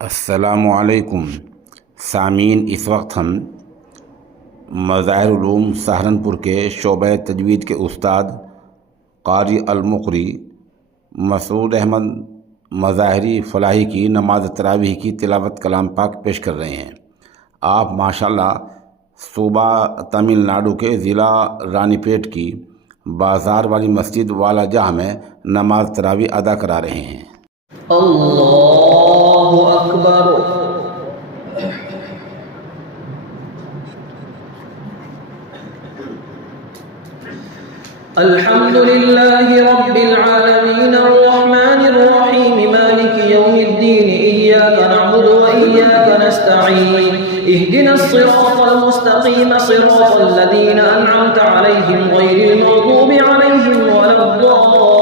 अस्सलामुअलैकुम सामीन, इस वक्त हम मज़ाहिर उलूम सहारनपुर के शोबे तजवीद के उस्ताद क़ारी अल-मुक़री मसूद अहमद मज़ाहिरी फ़लाही की नमाज तरावीह की तिलावत कलाम पाक पेश कर रहे हैं। आप माशाल्लाह सूबा तमिलनाडु के ज़िला रानीपेट की बाज़ार वाली मस्जिद वालाजह में नमाज तरावीह अदा करा रहे हैं। अल्लाहु अकबर। अल्हम्दुलिल्लाहि रब्बिल आलमीन अर्रहमानिर रहीम मालिकि यौमिद्दीन इय्याका नअबुदु व इय्याका नस्तईन इहदिनस सिरातल मुस्तक़ीम सिरातल लज़ीना अनअमता अलैहिम गैरिल मग़दूबि अलैहिम वलद्दाल्लीन।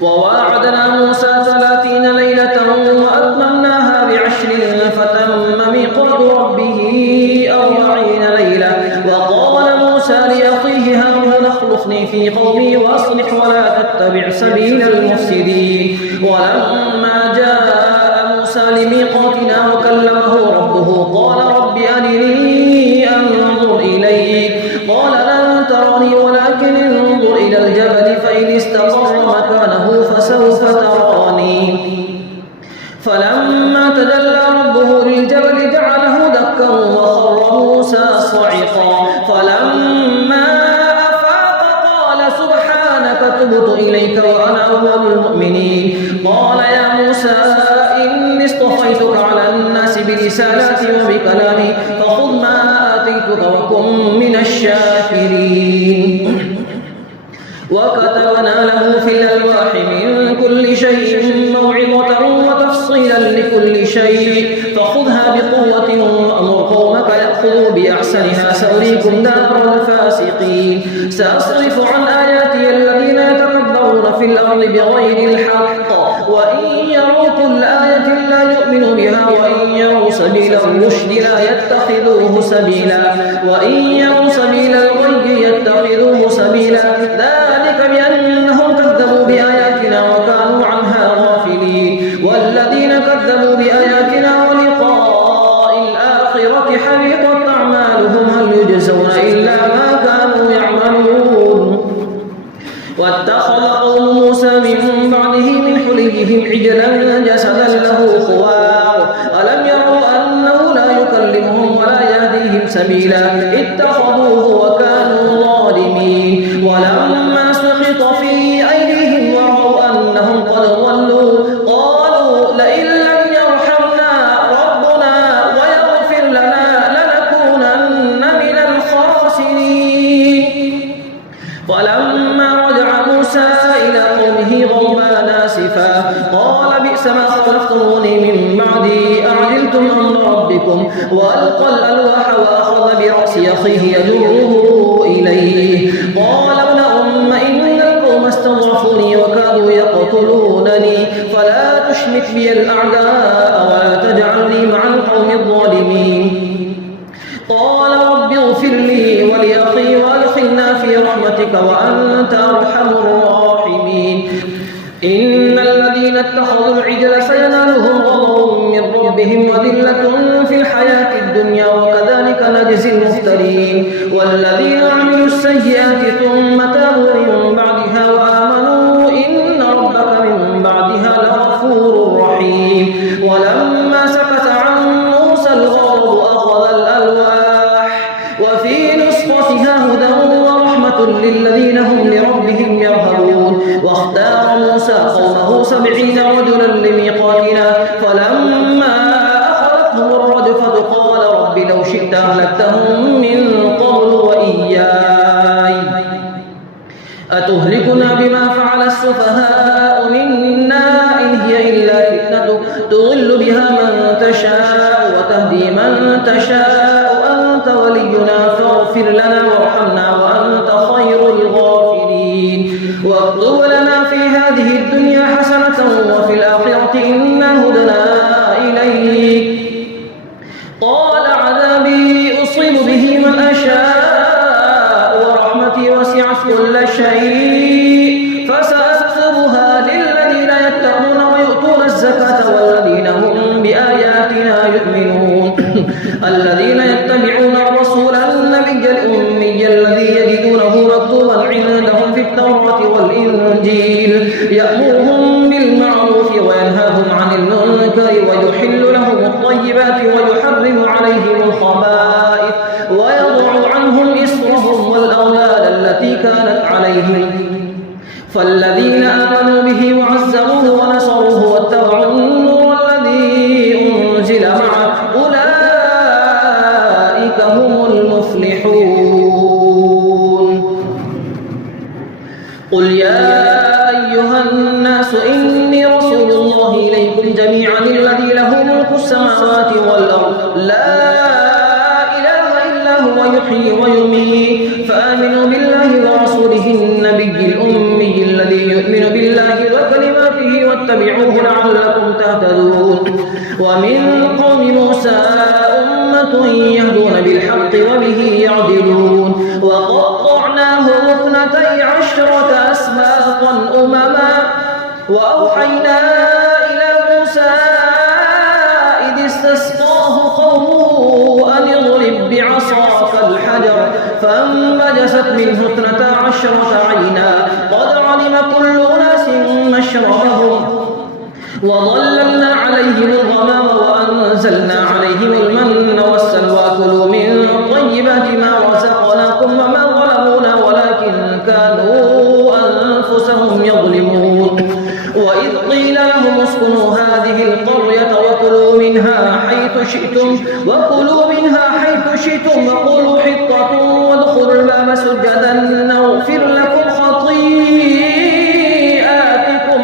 ववाअदना मूसा 30 लैलतन वअतममनाहा बि'अश्रिन फतम्म मीक़ातु रब्बिह 40 लैला वक़ाल मूसा लिअख़ीहि हारून अख़्लुफ़नी फ़ी क़ौमी वअस्लिह वला तत्तबिअ सबीलल मुफ़्सिदीन। वलम्मा जाअ मूसा लिमीक़ातिना वकल्लमहु रब्बुहु क़ाल रब्बि अरिनी अंज़ुर इलैक क़ाल लन तरनी वलकिन انظुर इलल जबल फ़इन इस्तक़र्र मकानहु फसौफ़ तरानी। फलम्मा तजल्ला रब्बुहु लिलजबल जअलहु दक्कन वख़र्र मूसा स'iक़ा फलम्मा अफ़ाक़ क़ाल सुब्हानक तुब्तु इलैक वअना अव्वलुल मुअ्मिनीन। क़ाल या मूसा इन्नी इस्तफ़ैतुक अला अन्नासि बिरिसालाति वबिकलामी फ़ख़ुज़ मा आतैतुक वकुन मिनश शाकिरीन। وكتبنا له في الألواح من كل شيء موعظة وتفصيلا لكل شيء فخذها بقوة وأمر قومك يأخذوا بأحسنها سأريكم دار الفاسقين. سأصرف عن آياتي الذين يتكبرون في الأرض بغير الحق وإن يروا كل آية لا يؤمنوا بها وإن يروا سبيل الرشد لا يتخذوه سبيلا وإن يروا سبيل الغي يتخذوه سبيلا ذلك بأنهم كذبوا بآياتنا وكانوا عنها غافلين. والذين كذبوا بآياتنا ولقاء الآخرة حبطت أعمالهم هل يجزون إلا ما كانوا يعملون. واتخذ قوم موسى من بعده من حليهم عجلا جسدا له خوار ألم يروا أنه لا يكلمهم ولا يهديهم سبيلا اتخذوه وكانوا ظالمين. ولما سقط في أيديهم ورأوا أنهم قد ضلوا قالوا لئن لم يرحمنا ربنا ويغفر لنا لنكونن من الخاسرين. فلما رجع موسى إلى قومه غضبان آسفا قال بئس ما خلفتموني من بعدي أعجلتم أمر ربكم وألقى الألواح وأخذ برأس أخيه يجره إليه قال ابن أم إن القوم استضعفوني وكادوا يقتلونني فلا تشمت بي الأعداء ولا تجعلني مع القوم الظالمين. قال رب اغفر لي ولأخي وأدخلنا في رحمتك وأنت أرحم الراحمين. إن الذين اتخذوا العجل سينالهم غضب من ربهم وذلة في الحياة الدنيا وكذلك نجزي المفترين. والذين عملوا السيئات ثم تابوا من بعدها وآمنوا إن ربك من بعدها لغفور رحيم. ولما سكت عن موسى الغضب أخذ الألواح وفي نسختها هدى ورحمة للذين هم لربهم يرهبون. واختار موسى قومه 70 رجلا لميقاتنا فلما أخذتهم الرجفة قال رب لو شئت أهلكتهم من قبل وإياي أتهلكنا بما فعل السفهاء منا إن هي إلا فتنتك تضل بها من تشاء وتهدي من تشاء أنت ولينا فاغفر لنا وارحمنا وأنت خير الغافرين. واكتب لنا في هذه الدنيا حسنة وفي الآخرة إنا هدنا إليك. قال عذابي أصيب به من أشاء ورحمتي وسعت كل شيء التوراة والإنجيل يأمرهم بالمعروف وينهاهم عن المنكر ويحل لهم الطيبات ويحرم عليهم الخبائث ويضع عنهم إصرهم والأغلال التي كانت عليهم فالذين آمنوا به وعزروه ونصروه واتبعوا النور الذي أنزل معه أولئك هم المفلحون. قل يا أيها الناس إني رسول الله إليكم جميعا الذي له ملك السماوات والأرض لا إله إلا هو يحيي ويميت فآمنوا بالله ورسوله النبي الأمي الذي يؤمن بالله وكلماته واتبعوه لعلكم تهتدون. ومن قوم موسى أمة يهدون بالحق وبه يعدلون وقطعناهم 12 أسباطا أمما وأوحينا إلى موسى إذ استسقاه قومه أن اضرب بعصاك الحجر فانبجست منه 12 عينا قد علم كل أناس مشربهم وظللنا عليهم الغمام وأنزلنا عليهم المن والسلوى كلوا من طيبات ما رزقناكم وما ظلمونا ولكن كانوا أنفسهم يظلمون. وإذ قيل لهم اسكنوا هذه القرية وكلوا منها حيث شئتم وقولوا حطة وادخلوا الباب سجدا نغفر لكم خطيئاتكم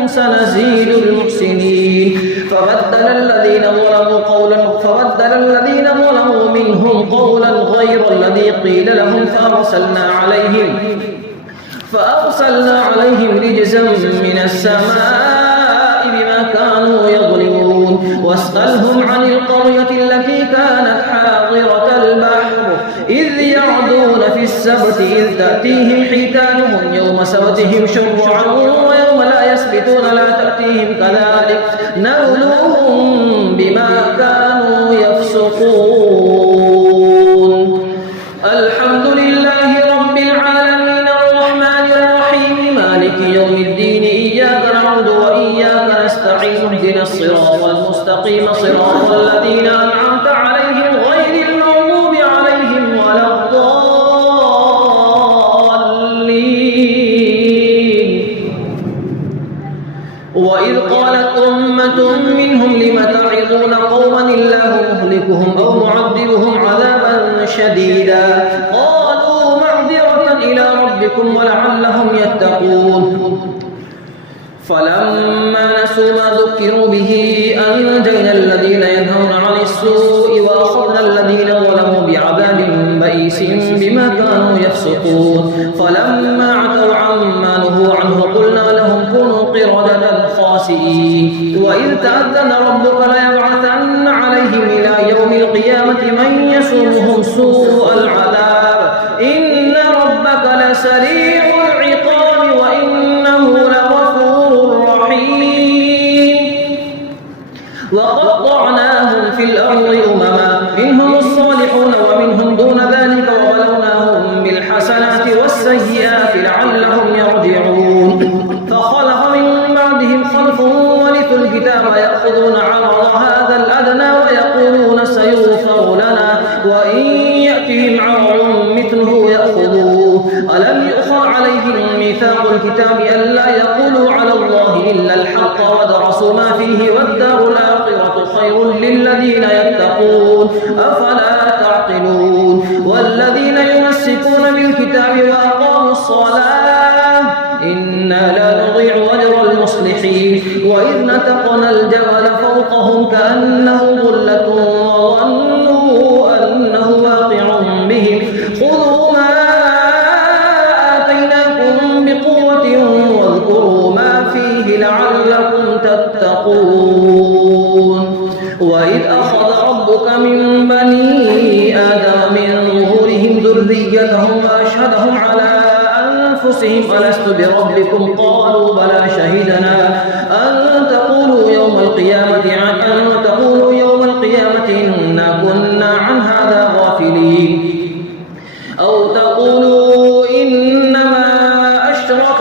سنزيد المحسنين. فبدل الذين ظلموا منهم قولا غير الذي قيل لهم فأرسلنا عليهم رجزا من السماء بما كانوا يظلمون. واسألهم عن القرية التي كانت حاضرة البحر إذ يعدون في السبت إذ تأتيهم حيتانهم يوم سبتهم شرعا ويوم لا يسبتون لا تأتيهم كذلك نبلوهم بما كانوا يفسقون. الحمد لله رب العالمين الرحمن الرحيم مالك يوم الدين إياك نعبد وإياك نستعين اهدنا الصراط المستقيم صراط الذين أنعمت عليهم غير المغضوب عليهم ولا الضالين. وإذ قالت أمة منهم لم تعظون قوما الله مهلكهم أو معذبهم عذابا شديدا قالوا معذرة إلى ربكم ولعلهم يتقون. فلما نسوا ما ذكروا به أنجينا الذين ينهون عن السوء وأخذنا الذين ظلموا بعذاب بئيس بما كانوا يفسقون. فلما عتوا عما نهوا عنه قلنا لهم كونوا قردة خاسئين. وإذ تأذن ربك ليبعثن عليهم إلى يوم القيامة من يسومهم سوء العذاب إن ربك لسريع العقاب وإنه لغفور رحيم. وقطعناهم في الأرض أمما منهم الصالحون ومنهم دون ذلك وبلوناهم بالحسنات والسيئات لعلهم يرجعون. فخلف من بعدهم خلف ورثوا الكتاب يأخذون عرض هذا الأدنى ويقولون سيغفر لنا وإن يأتهم عرض مثله يأخذوه. ألم يؤخذ عليهم ميثاق الكتاب ألا يقولوا على الله إلا الحق ودرسوا ما فيه والدار الآخرة خير للذين يتقون أفلا تعقلون. والذين يمسكون بالكتاب وأقاموا الصلاة إنا لا نضيع أجر المصلحين. وإذ نتقنا الجبل فوقهم كأنه ظلة وظنوا أنه واقع بهم خذوا ما آتيناكم بقوة واذكروا ما فيه لعلكم تتقون. وإذ أخذ ربك من بني آدم من ظهورهم ذريتهم وأشهدهم على أنفسهم ألست بربكم قالوا بلى شهدنا أن تقولوا يوم القيامة إنا كنا عن هذا غافلين أو تقولوا إنما أشرك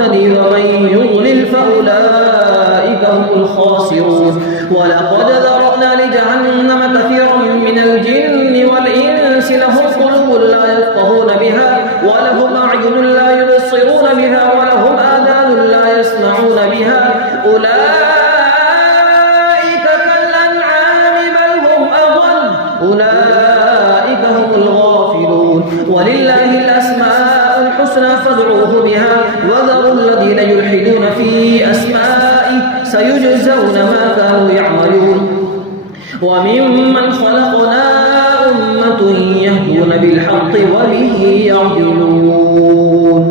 المهتدي ومن يضلل فأولئك هم الخاسرون. ولقد ذرأنا لجهنم كثيرا من الجن والإنس لهم قلوب لا يفقهون بها ولهم أعين لا يبصرون بها ولهم آذان لا يسمعون بها أولئك كالأنعام بل هم أضل أولئك هم الغافلون. ولله الأسماء الحسنى فادعوه بها وذروا الذين يلحدون في أسمائه سيجزون ما كانوا يعملون. وممن خلقنا أمة يهدون بالحق وبه يعدلون.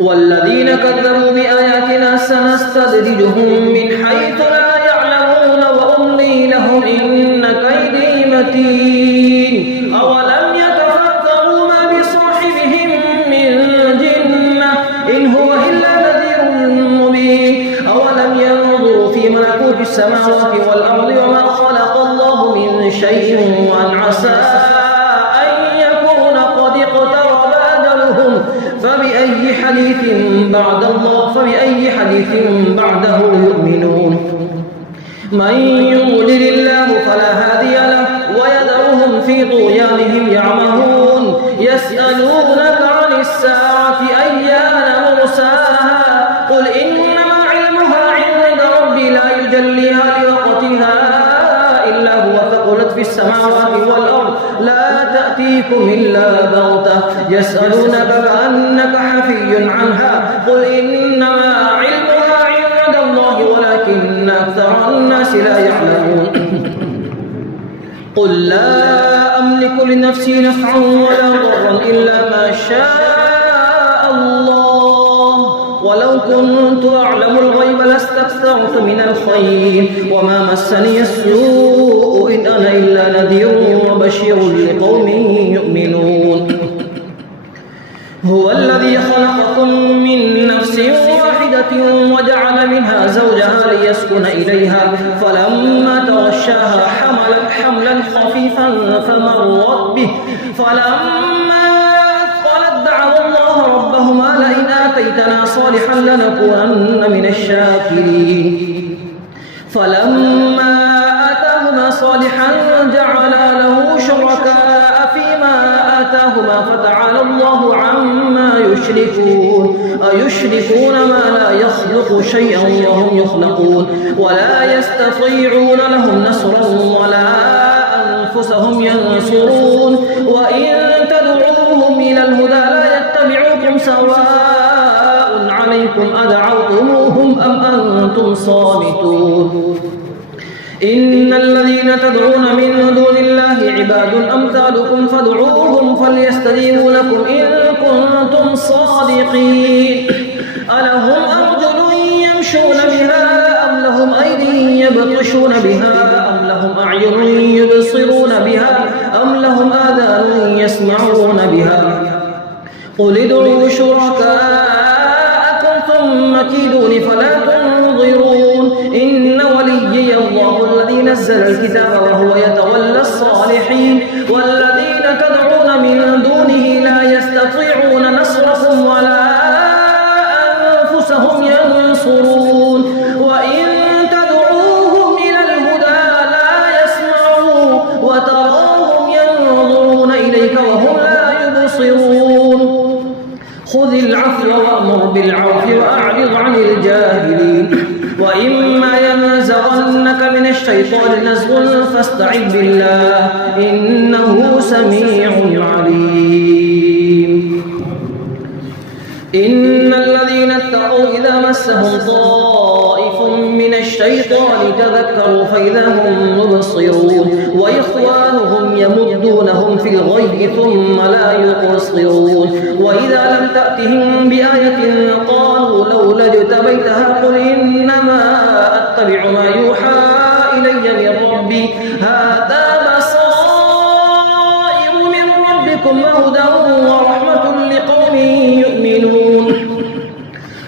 والذين كذبوا بآياتنا سنستدرجهم من حيث لا يعلمون وأملي لهم إن كيدي متين. أولم يتفكروا ما بصاحبهم من جنة إن هو إلا نذير مبين. أولم ينظروا في ملكوت السماوات والأرض وما خلق الله من شيء وأن عسى أن يكون قد اقترب أجلهم فبأي حديث بعده يؤمنون. من يضلل الله فلا هادي له ويذرهم في طغيانهم يعمهون. يسألونك عن الساعة أيان مرساها قل إنما علمها عند ربي لا يجليها لوقتها إلا هو ثقلت في السماوات والأرض لا تأتيكم إلا بغتة يسألونك كأنك حفي عنها قل إنما علمها عند الله ولكن أكثر الناس لا يعلمون. قل لا أملك لنفسي نفعا ولا ضرا إلا ما شاء الله ولو كنت أعلم الغيب لاستكثرت من الخير وما مسني السوء إن أنا إلا نذير وبشير لقوم يؤمنون. هو الذي خلقكم من نفس واحدة وجعل منها زوجها ليسكن إليها فلما تغشاها حملت حملا خفيفا فمرت به فلما أثقلت دعوا الله ربهما لئن آتيتنا صالحا لنكونن من الشاكرين. فلما آتاهما صالحا جعلا له شركاء فيما آتاهما فتعالى الله عما يشركون. أيشركون ما لا يخلق شيئا وهم يخلقون ولا يستطيعون لهم نصرا ولا أنفسهم ينصرون. وإن تدعوهم إلى الهدى لا يتبعوكم سواء عليكم أدعوتموهم أم أنتم صامتون. إن الذين تدعون من دون الله عباد أمثالكم فادعوهم فليستجيبوا لكم إن كنتم صادقين. ألهم أرجل يمشون بها أم لهم أيدي يبطشون بها أم لهم أعين يبصرون بها أم لهم آذان يسمعون بها. قل ادعوا شركاءكم ثم كيدون فلا تنظرون. إن وليي الله الذي نزل الكتاب وهو يتولى الصالحين. والذين تدعون من دونه لا يستطيعون نصركم ولا أنفسهم ينصرون. وإن تدعوهم إلى الهدى لا يسمعوا وتراهم ينظرون إليك وهم لا يبصرون. خذ العفو وأمر بالعرف وأعرض عن الجاهلين. وإما ينزغنك من الشيطان نزغ فاستعذ بالله إنه سميع عليم. إن الذين اتقوا إذا مسهم طائف من الشيطان تذكروا فإذا هم مبصرون وإخوانهم يمدونهم في الغي ثم لا يقصرون. وإذا لم تأتهم بآية قالوا لولا اجتبيتها قل إنما أتبع ما يوحى إلي من ربي هذا بصائر من ربكم وهدى ورحمة لقوم يؤمنون.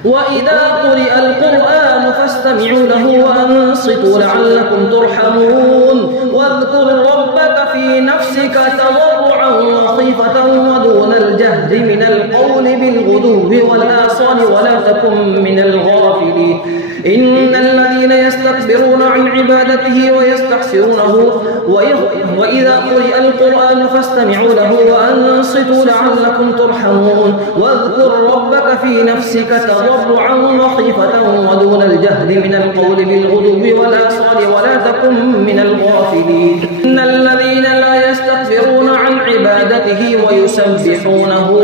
وإذا قرئ القرآن فاستمعوا له وأنصتوا لعلكم ترحمون واذكر ربك في نفسك تضرعا وخيفة ودون الجهد من القول بالغدو والآصال ولا تكن من الغافلين إن الذين يستكبرون عن عبادته ويستحسرونه وإذا قرئ القرآن فاستمعوا له وأنصتوا لعلكم ترحمون واذكر ربك في نفسك تضرعا وخيفة ودون الجهد من القول بالغدو والآصال ولا تكن من الغافلين إن الذين لا يستكبرون عن عبادته ويسبحونه